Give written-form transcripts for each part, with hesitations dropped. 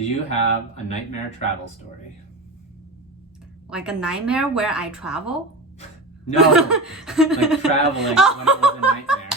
Do you have a nightmare travel story? Like a nightmare where I travel? No, like traveling when it was a nightmare.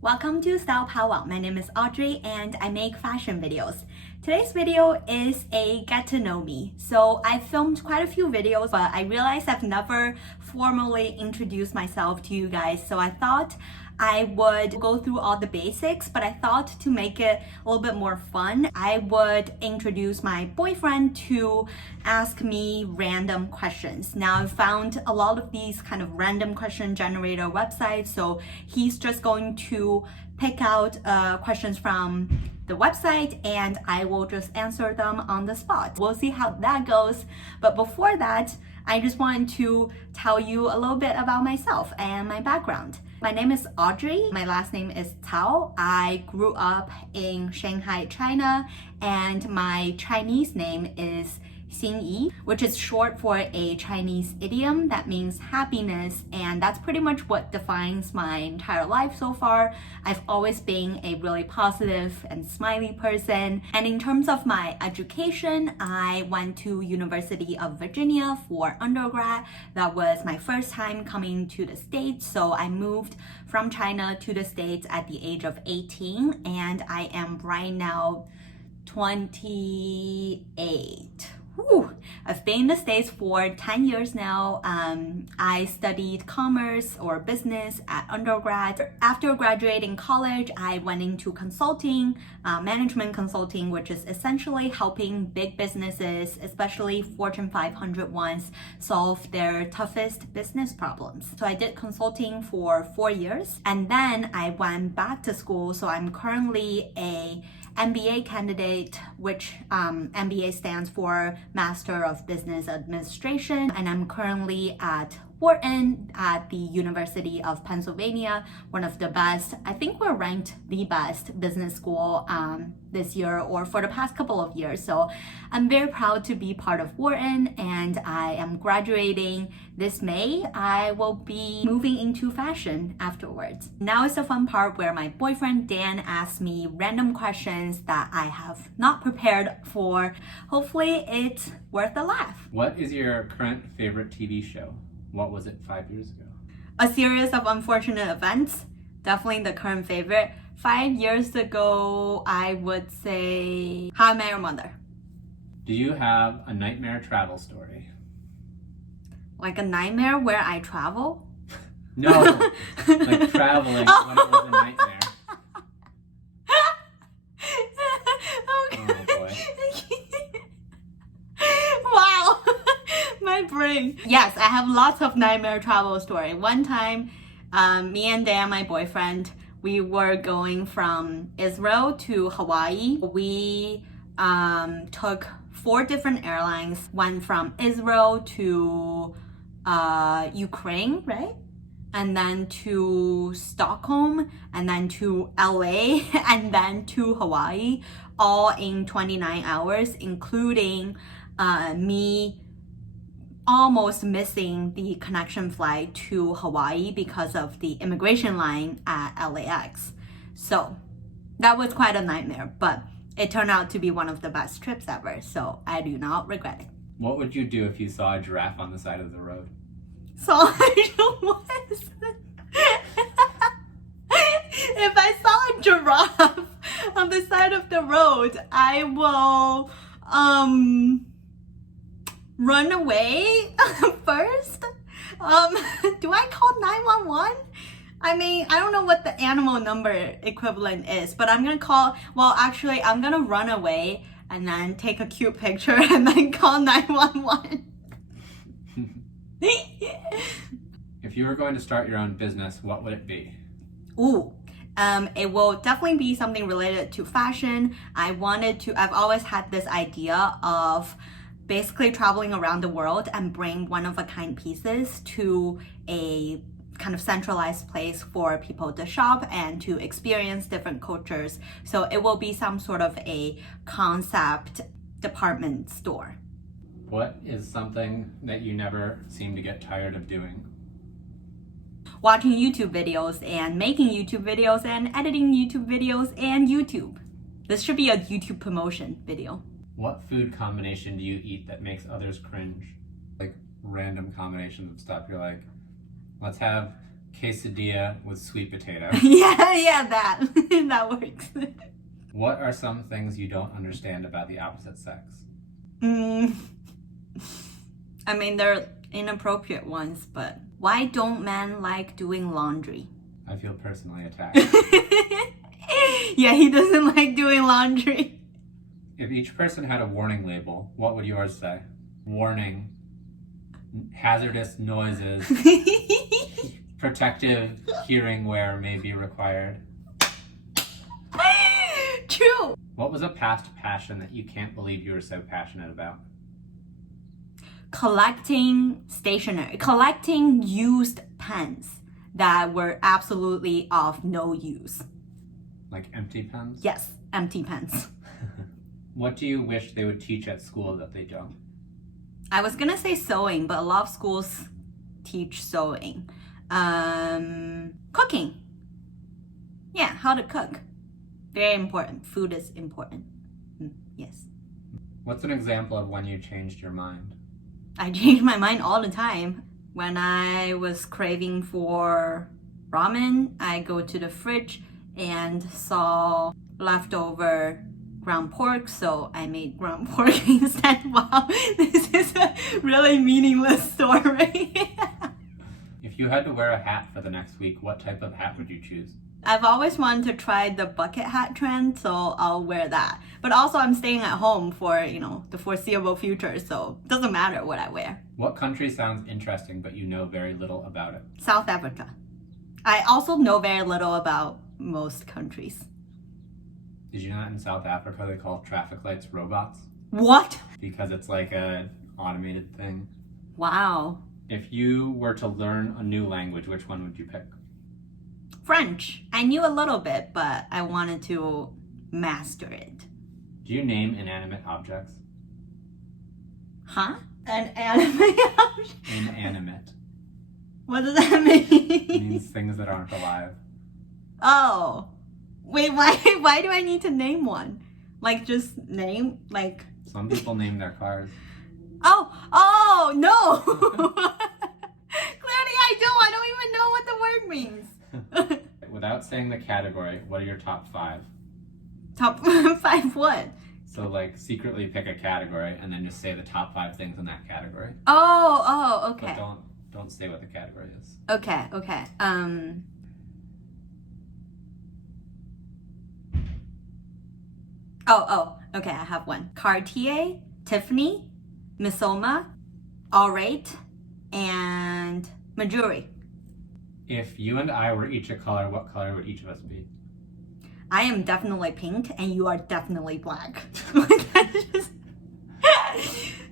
Welcome to Style Power. My name is Audrey and I make fashion videos. Today's video is a get to know me. So I filmed quite a few videos, but I realized I've never formally introduced myself to you guys. So I thought I would go through all the basics, but I thought to make it a little bit more fun, I would introduce my boyfriend to ask me random questions. Now I've found a lot of these kind of random question generator websites, so he's just going to pick out questions from the website and I will just answer them on the spot. We'll see how that goes. But before that, I just wanted to tell you a little bit about myself and my background. My name is Audrey. My last name is Cao. I grew up in Shanghai, China, and my Chinese name is Xinyi, which is short for a Chinese idiom that means happiness, and that's pretty much what defines my entire life so far. I've always been a really positive and smiley person, and in terms of my education, I went to University of Virginia for undergrad. That was my first time coming to the States, so I moved from China to the States at the age of 18, and I am right now 28. I've been in the States for 10 years now. I studied commerce or business at undergrad. After graduating college, I went into consulting, management consulting, which is essentially helping big businesses, especially Fortune 500 ones, solve their toughest business problems. So I did consulting for 4 years, and then I went back to school. So I'm currently a MBA candidate, which MBA stands for Master of Business Administration, and I'm currently at Wharton at the University of Pennsylvania, one of the best, I think we're ranked the best business school this year or for the past couple of years. So I'm very proud to be part of Wharton, and I am graduating this May. I will be moving into fashion afterwards. Now is the fun part where my boyfriend Dan asks me random questions that I have not prepared for. Hopefully it's worth a laugh. What is your current favorite TV show? What was it 5 years ago? A series of unfortunate events, definitely the current favorite. 5 years ago, I would say How I Met Your Mother. Do you have a nightmare travel story? Like a nightmare where I travel? No, like traveling when it was a nightmare. Okay. Oh boy. Wow. My brain. Yes, I have lots of nightmare travel story. One time, me and Dan, my boyfriend, we were going from Israel to Hawaii. We took 4 different airlines, went from Israel to Ukraine, right? And then to Stockholm, and then to LA, and then to Hawaii, all in 29 hours, including me almost missing the connection flight to Hawaii because of the immigration line at LAX. So that was quite a nightmare, but it turned out to be one of the best trips ever, so I do not regret it. What would you do if you saw a giraffe on the side of the road? So if I saw a giraffe on the side of the road, I will run away first. Do I call 911? I mean, I don't know what the animal number equivalent is, but I'm gonna call, well, actually, I'm gonna run away and then take a cute picture and then call 911. If you were going to start your own business, what would it be? It will definitely be something related to fashion. I've always had this idea of basically traveling around the world and bring one-of-a-kind pieces to a kind of centralized place for people to shop and to experience different cultures. So it will be some sort of a concept department store. What is something that you never seem to get tired of doing? Watching YouTube videos and making YouTube videos and editing YouTube videos and YouTube. This should be a YouTube promotion video. What food combination do you eat that makes others cringe? Like random combinations of stuff. You're like, let's have quesadilla with sweet potato. yeah, that. That works. What are some things you don't understand about the opposite sex? I mean, they're inappropriate ones, but why don't men like doing laundry? I feel personally attacked. Yeah, he doesn't like doing laundry. If each person had a warning label, what would yours say? Warning, hazardous noises, protective hearing wear may be required. True. What was a past passion that you can't believe you were so passionate about? Collecting stationery, collecting used pens that were absolutely of no use. Like empty pens? Yes, empty pens. What do you wish they would teach at school that they don't? I was gonna say sewing, but a lot of schools teach sewing. Cooking. Yeah, how to cook. Very important. Food is important. Yes. What's an example of when you changed your mind? I change my mind all the time. When I was craving for ramen, I go to the fridge and saw leftover ground pork, so I made ground pork instead. Wow, this is a really meaningless story. If you had to wear a hat for the next week, what type of hat would you choose? I've always wanted to try the bucket hat trend, so I'll wear that. But also I'm staying at home for, the foreseeable future, so it doesn't matter what I wear. What country sounds interesting but you know very little about it? South Africa. I also know very little about most countries. Did you know that in South Africa they call traffic lights robots? What? Because it's like an automated thing. Wow. If you were to learn a new language, which one would you pick? French. I knew a little bit, but I wanted to master it. Do you name inanimate objects? Huh? An anime object? Inanimate. What does that mean? It means things that aren't alive. Oh. Wait, why do I need to name one? Like, just name, like... Some people name their cars. Oh, no! Clearly I don't even know what the word means. Without saying the category, what are your top 5? Top 5 what? So like secretly pick a category and then just say the top 5 things in that category. Oh, okay. But don't say what the category is. Okay. Okay, I have one. Cartier, Tiffany, Missoma, All Right, and Majuri. If you and I were each a color, what color would each of us be? I am definitely pink and you are definitely black.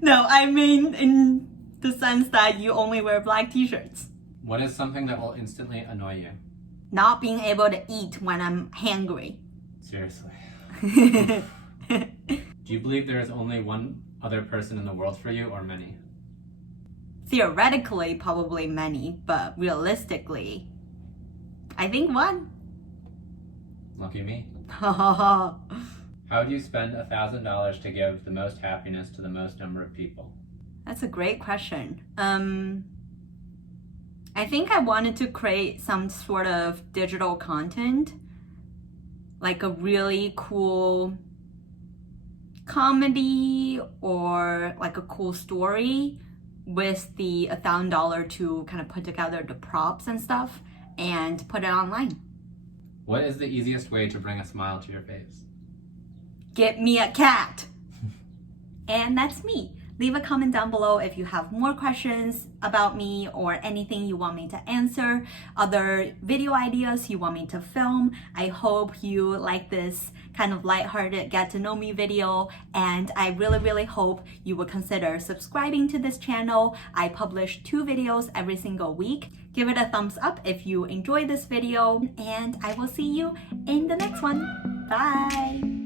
No, I mean in the sense that you only wear black t-shirts. What is something that will instantly annoy you? Not being able to eat when I'm hangry. Seriously. Do you believe there is only one other person in the world for you or many? Theoretically, probably many, but realistically, I think one. Lucky me. That's How do you spend $1,000 to give the most happiness to the most number of people? a great question. I think I wanted to create some sort of digital content, like a really cool comedy or like a cool story with the $1,000 to kind of put together the props and stuff and put it online. What is the easiest way to bring a smile to your face? Get me a cat. And that's me. Leave a comment down below if you have more questions about me or anything you want me to answer, other video ideas you want me to film. I hope you like this kind of lighthearted get to know me video, and I really hope you will consider subscribing to this channel. I publish 2 videos every single week. Give it a thumbs up if you enjoyed this video, and I will see you in the next one. Bye!